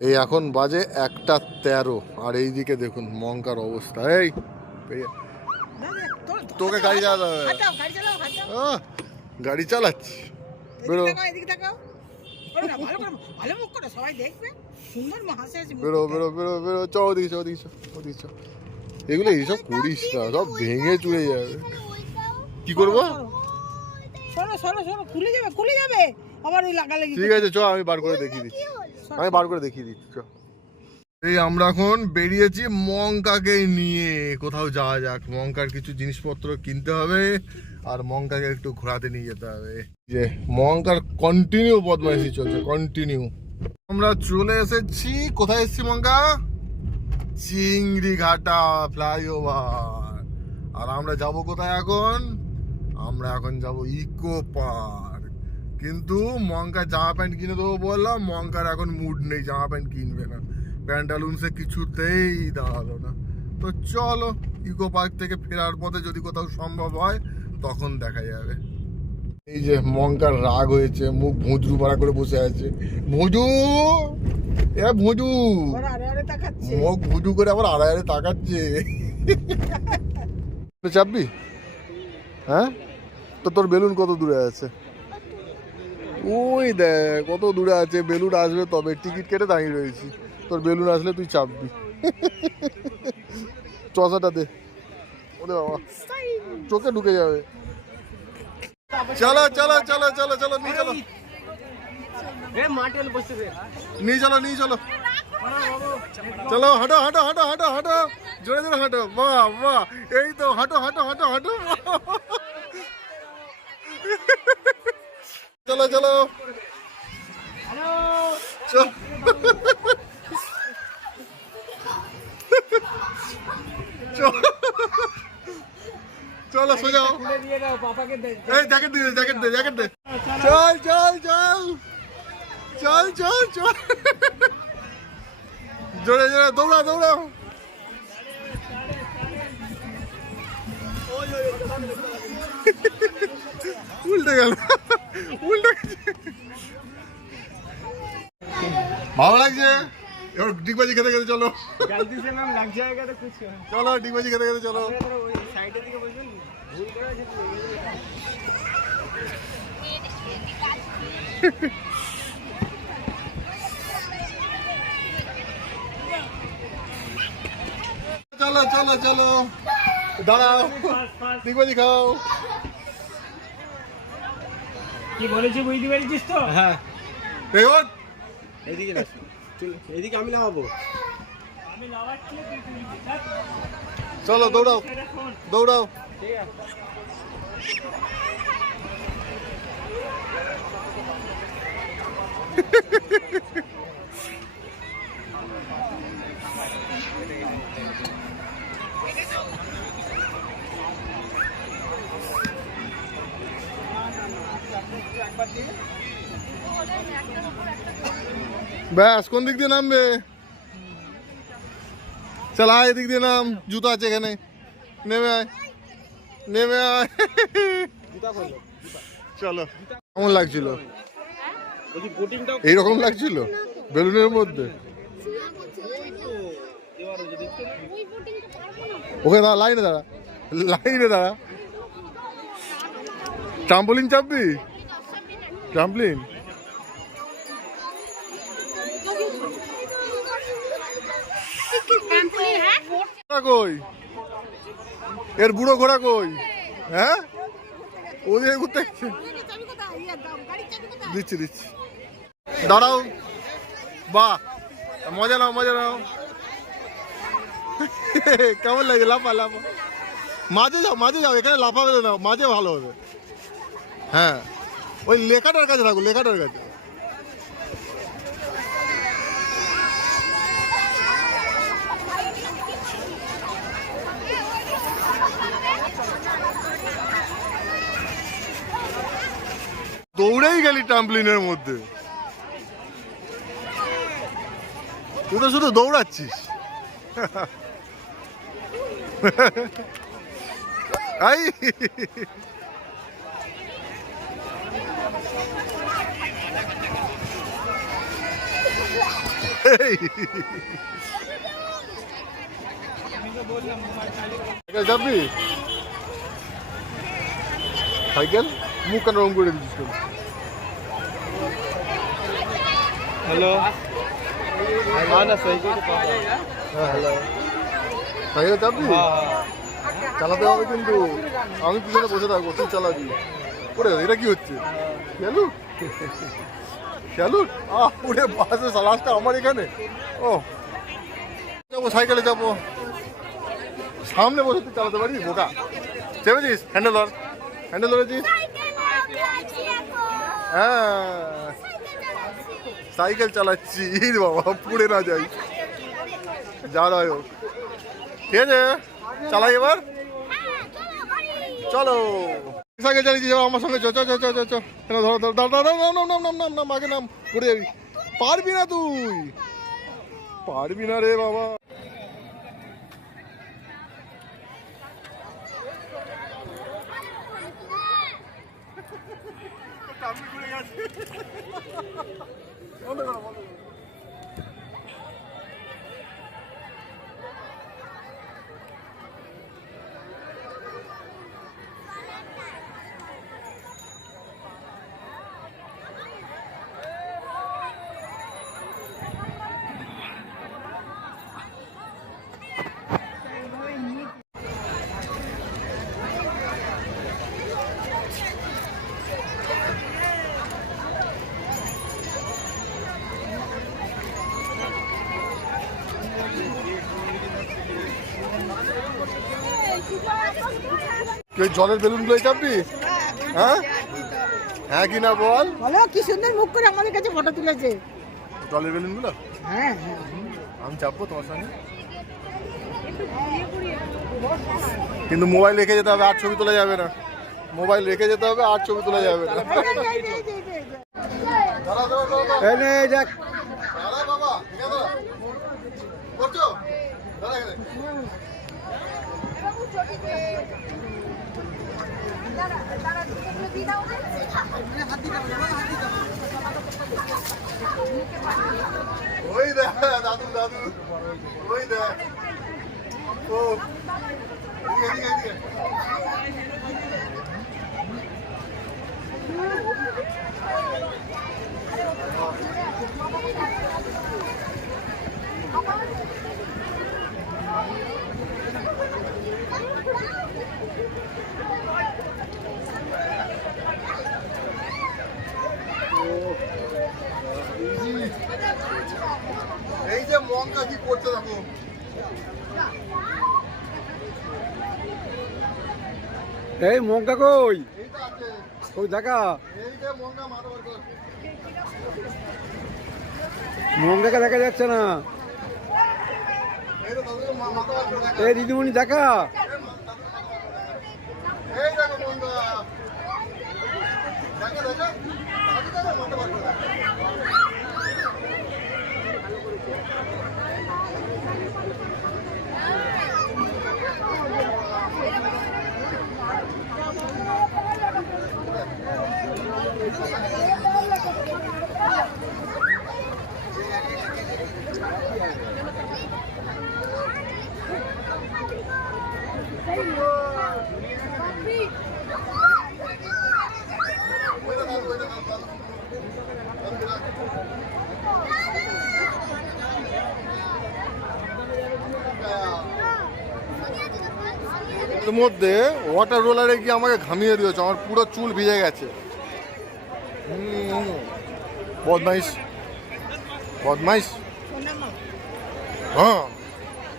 এই এখন বাজে একটা তেরো আর এই দিকে দেখুন মঙ্কার অবস্থা। এই তোকে গাড়ি চালাতে হবে। গাড়ি চালাচ্ছি। বেরো। বেরো বেরো বেরো বেরো। চ ওদিকে চ ওদিকে চ ওদিকে চ এগুলো এইসব করিস না সব ভেঙে চুড়ে যাবে। কি করব? সরো সরো সরো খুলে যাবে খুলে যাবে। আবার ওই লাগালাগি ঠিক আছে চ আমি বার করে দেখিয়ে দিচ্ছি। আমি বার করে দেখিয়ে দিচ্ছি এই আমরা এখন বেরিয়েছি মঙ্কাকে নিয়ে। কোথাও যাওয়া যাক। মঙ্কার কিছু জিনিসপত্র কিনতে হবে আর মঙ্কাকে একটু ঘোরাতে নিয়ে যেতে হবে। যে মঙ্কার কন্টিনিউ বদমাইশি চলছে কন্টিনিউ আমরা চলে এসেছি। কোথায় এসেছি মঙ্কা চিংড়ি ঘাটা ফ্লাইওভার। আর আমরা যাব কোথায় এখন? আমরা এখন যাব ইকো পার্ক। কিন্তু মঙ্কা জামা প্যান্ট কিনে দেবো বললাম মঙ্কার এখন মুড নেই জামা প্যান্ট কিনবে না। প্যান্টালুন্সে কিছুতেই দাঁড়াল না। তো চলো ইকো পার্ক থেকে ফেরার পথে যদি কোথাও সম্ভব হয় তখন দেখা যাবে। এই যে মঙ্কার রাগ হয়েছে মুখ ভুঁজরু পাড়া করে বসে আছে। ভুঁজু! এ ভুঁজু! মুখ ভুজু করে আবার আড়াই আড়াই তাকাচ্ছে। চাপবি? হ্যাঁ? তো তোর বেলুন কত দূরে আছে? ওই দেখ কত দূরে আছে বেলুন আসবে তবে টিকিট কেটে দাঁড়িয়ে রয়েছি। তোর বেলুন আসলে তুই চাপবি। চশাটা দে। ওরে বাবা। চোখে ঢুকে যাবে। চলো চলো চলো চলো চলো নিয়ে চলো। নিয়ে চলো নিয়ে চলো। চলো হাঁটো হাঁটো হাঁটো হাঁটো হাঁটো। জোরে জোরে হাঁটো। বাহ বাহ। এই তো হাঁটো হাঁটো হাঁটো হাঁটো। চলো চলো। চল। সোজাও এই, জ্যাকেট দে জ্যাকেট দে জ্যাকেট দে। চল চল চল। চল চল চল। জোরে জোরে, দৌড়াও দৌড়াও। উল্টে গেল। উল্টে ভালো লাগছে? এবার ডিগবাজি খেতে গেলে চলো। চলো, ডিগবাজি খেতে খেতে চলো। চলো চলো চলো। দাঁড়াও। ডিগবাজি খাও। কি বলেছি বুঝতে পেরেছিস তো? হ্যাঁ। এইদিকে না এইদিকে আমি লাগাবো আমি লাগাচ্ছি চলো দৌড়াও। দৌড়াও ঠিক আছে ব্যাস কোন দিক দিয়ে নামবে? চল আয় এদিক দিয়ে নাম জুতো আছে এখানে। নেমে আয় নেমে আয়। চলো। কেমন লাগছিল? এইরকম লাগছিল? বেলুনের মধ্যে? ওকে দাঁড়া লাইনে দাঁড়া লাইনে দাঁড়া। ট্রাম্পলিন চাপবি? ঘোড়া কই? এর বুড়ো ঘোড়া কই? হ্যাঁ? ঘুরতে গাড়ি চাবি কোথায় দিচ্ছি দিচ্ছি। দাঁড়াও। বাহ, মজা নাও মজা নাও। কেমন লাগে লাফা লাফা। মাঝে যাও মাঝে যাও, এখানে লাফা লাফাবে না, মাঝে ভালো হবে। হ্যাঁ। ওই লেখাটার কাছে থাকো, লেখাটার কাছে। দৌড়েই গেলি ট্রাম্পলিনের মধ্যে। তুই তো শুধু দৌড়াচ্ছিস। আই এই। সাইকেল? মুখ কেন রং করে দিচ্ছিস হ্যালো। হ্যাঁ না সাইকেল হ্যাঁ হ্যালো। সাইকেল চাপবি চালাতে হবে কিন্তু। আমি পিছনে বসে থাকব তুই চালাবি। ওরে এটা কি হচ্ছে? খেলু খেলু আহ উড়ে বাসে লাস্টটা আমার এখানে। ও। যাব সাইকেলে যাব। সামনে বসে তুই চালাতে পারবি? বোকা। চেপেছিস? হ্যান্ডেল ধর। হ্যান্ডেল ধরেছিস? হ্যাঁ। সাইকেল চালাচ্ছি। বাবা পুড়ে না যাই। যা হয় হোক। ঠিক আছে? চালাই এবার? চলো। সাইকেল চালিয়ে যাও আমার সঙ্গে চ চ চ চ চ চ। ধরো ধরো দাঁড়া দাঁড়া নাম নাম নাম নাম নাম, আগে নাম, পড়ে যাবি। পারবি না তুই। পারবি না রে বাবা। তুই জলের বেলুনগুলো চাপবি? হ্যাঁ? হ্যাঁ কি না বল? বলো কি সুন্দর মুখ করে আমাদের কাছে ফটো তুলেছে। জলের বেলুনগুলো হ্যাঁ হ্যাঁ। আমি চাপবো তোমার সঙ্গে। কিন্তু মোবাইল রেখে যেতে হবে আর ছবি তোলা যাবে না। মোবাইল রেখে যেতে হবে আর ছবি তোলা যাবে না। এই যে, এই যে, এই যে, এই যে। দাঁড়া, দাঁড়া, দাঁড়া, দাঁড়া। দেখ দাঁড়া বাবা, এখানে দাঁড়া। করছ? দাঁড়া এখানে। ওই দেখ দাদু দাদু। ওই দেখ। ও এদিকে, এদিকে, এই মঙ্কা কই? কই দেখা? মঙ্কাকে দেখা যাচ্ছে না। এই দিদিমণি দেখা দেখো। মধ্যে ওয়াটার রোলারে গিয়ে আমাকে ঘামিয়ে দিয়েছে, আমার পুরো চুল ভিজে গেছে। বদমাইশ বদমাইশ। হ্যাঁ।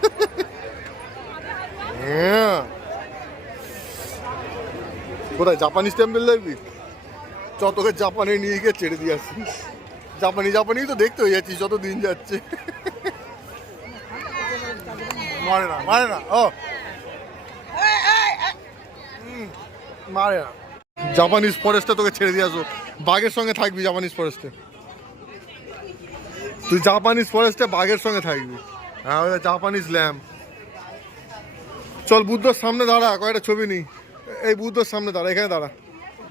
হ্যাঁ। কোথায়, জাপানিজ টেম্পল দেখবি? চ, তোকে জাপানে নিয়ে গিয়ে ছেড়ে দিয়ে আসি। জাপানি জাপানি তো দেখতে হয়ে যাচ্ছিস, যত দিন যাচ্ছে। মারে না মারে না, ও। মারে না। জাপানিজ ফরেস্টে তোকে ছেড়ে দিয়ে আসো বাঘের সঙ্গে থাকবি জাপানিজ ফরেস্টে তুই জাপানিজ ফরেস্টে বাঘের সঙ্গে থাকবি। হ্যাঁ ওই জাপানিজ ল্যাম্প চল বুদ্ধর সামনে দাঁড়া, কয়েকটা ছবি নি এই বুদ্ধর সামনে দাঁড়া, এখানে দাঁড়া।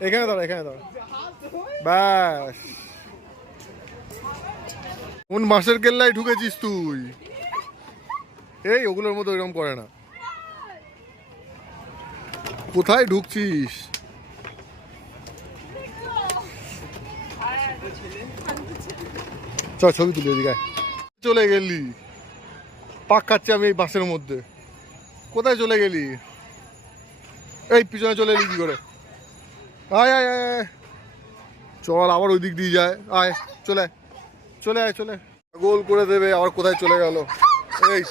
এখানে দাঁড়া এখানে দাঁড়া। ব্যাস। কোন মাসের কেল্লায় ঢুকেছিস তুই? এই, ওগুলোর মতো এরকম করে না। কোথায় ঢুকছিস? চ ছবি তুলে এদিকে চলে গেলি। পাক খাচ্ছি আমি এই বাসের মধ্যে। কোথায় চলে গেলি? এই পিছনে চলে এলি কি করে? আয় আয় আয়। চল আবার ওই দিক দিয়ে যায়। আয় চলে। চলে আয় চলে। গোল করে দেবে আবার কোথায় চলে গেল? এই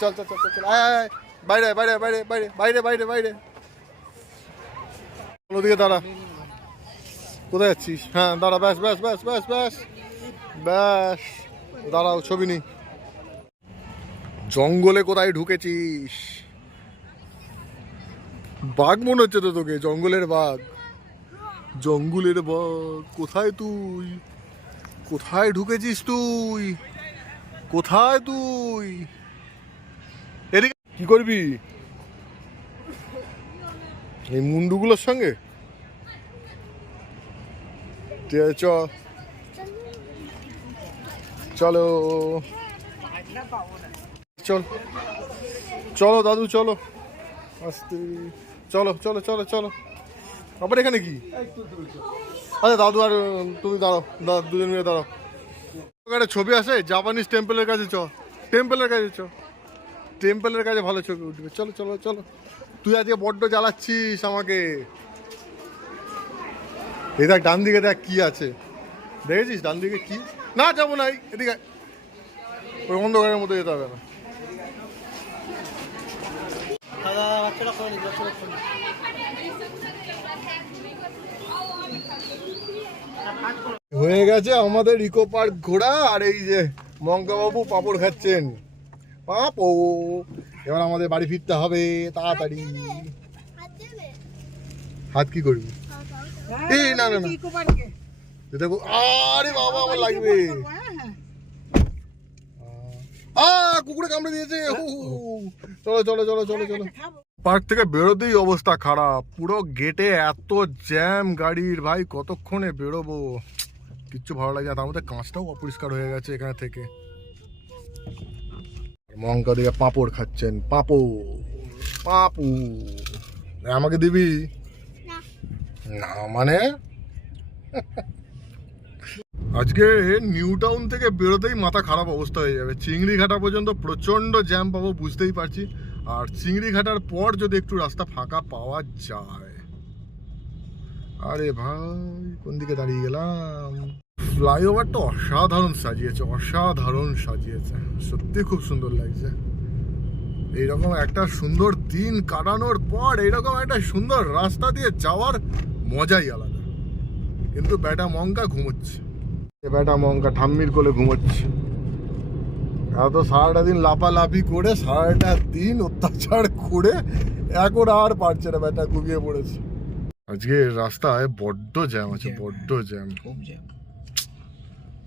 চল চল চল চল, আয় আয়। বাইরে বাইরে বাইরে বাইরে বাইরে বাইরে বাইরে। ওদিকে দাঁড়া। কোথায় যাচ্ছিস? হ্যাঁ দাঁড়া, ব্যাস ব্যাস ব্যাস ব্যাস ব্যাস ব্যাস। দাঁড়াও, ছবি নি জঙ্গলে কোথায় ঢুকেছিস? বাঘ মনে হচ্ছে তো তোকে, জঙ্গলের বাঘ। জঙ্গলের বাঘ, কোথায় তুই? কোথায় ঢুকেছিস তুই? কোথায় তুই? এদিকে কি করবি? এই মুন্ডুগুলোর সঙ্গে? চ। চলো। চল। চলো, দাদু, চলো। আস্তে। চলো চলো চলো চলো। আবার এখানে কি? আরে দাদু আর তুমি দাঁড়াও। দুজন মিলে দাঁড়াও। একটা ছবি আসে জাপানিজ টেম্পলের কাছে চ। টেম্পলের কাছে চ। টেম্পলের কাছে ভালো ছবি উঠবে। চলো চলো চলো। তুই আজকে বড্ড জ্বালাচ্ছিস আমাকে। এই দেখ, ডান দিকে দেখ কি আছে। দেখেছিস ডান দিকে কি? না, যাব নাই এদিকে। ওই অন্ধকারের মতো যেতে হবে না। হয়ে গেছে আমাদের ইকো পার্ক ঘোরা, আর এই যে মঙ্কাবাবু পাপড় খাচ্ছেন। পাপো এবার আমাদের বাড়ি ফিরতে হবে তাড়াতাড়ি। হাত কি করবি? এই, না, না, না। দেখো আরে বাবা আমার লাগবে। হ্যাঁ হ্যাঁ। আ কুকুরে কামড়ে দিয়েছে হু, হু, হু। চলো চলো চলো চলো চলো। খাব। পার্ক থেকে বেরোতেই অবস্থা খারাপ। পুরো গেটে এত জ্যাম গাড়ির ভাই কতক্ষণে বেরোবো? কিচ্ছু ভালো লাগে না তার মধ্যে কাঁচটাও অপরিষ্কার হয়ে গেছে এখানে থেকে। মঙ্কা দিকে পাঁপড় খাচ্ছেন পাঁপড় পাপু আমাকে দিবি? না। মানে? আজকে নিউ টাউন থেকে বেরোতেই মাথা খারাপ অবস্থা হয়ে যাবে। চিংড়ি ঘাটা পর্যন্ত প্রচণ্ড জ্যাম পাবো বুঝতেই পারছি। আর চিংড়ি ঘাটার পর যদি একটু রাস্তা ফাঁকা পাওয়া যায়। আরে ভাই কোন দিকে দাঁড়িয়ে গেলাম? ফ্লাইওভারটা অসাধারণ সাজিয়েছে অসাধারণ সাজিয়েছে। সত্যি খুব সুন্দর লাগছে। এইরকম একটা সুন্দর দিন কাটানোর পর এইরকম একটা সুন্দর রাস্তা দিয়ে যাওয়ার মজাই আলাদা। কিন্তু ব্যাটা মঙ্কা ঘুমোচ্ছে। ব্যাটা মঙ্কা ঠাম্মির কোলে ঘুমোচ্ছে। এত সারাটা দিন লাফালাফি করে সারাটা দিন অত্যাচার করে এখন আর পারছে না ব্যাটা ঘুমিয়ে পড়েছে। আজকে রাস্তায় বড্ড জ্যাম আছে বড্ড জ্যাম। খুব জ্যাম।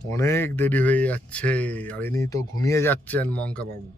অনেক দেরি হয়ে যাচ্ছে আর এনি তো ঘুমিয়ে যাচ্ছেন মঙ্কা বাবু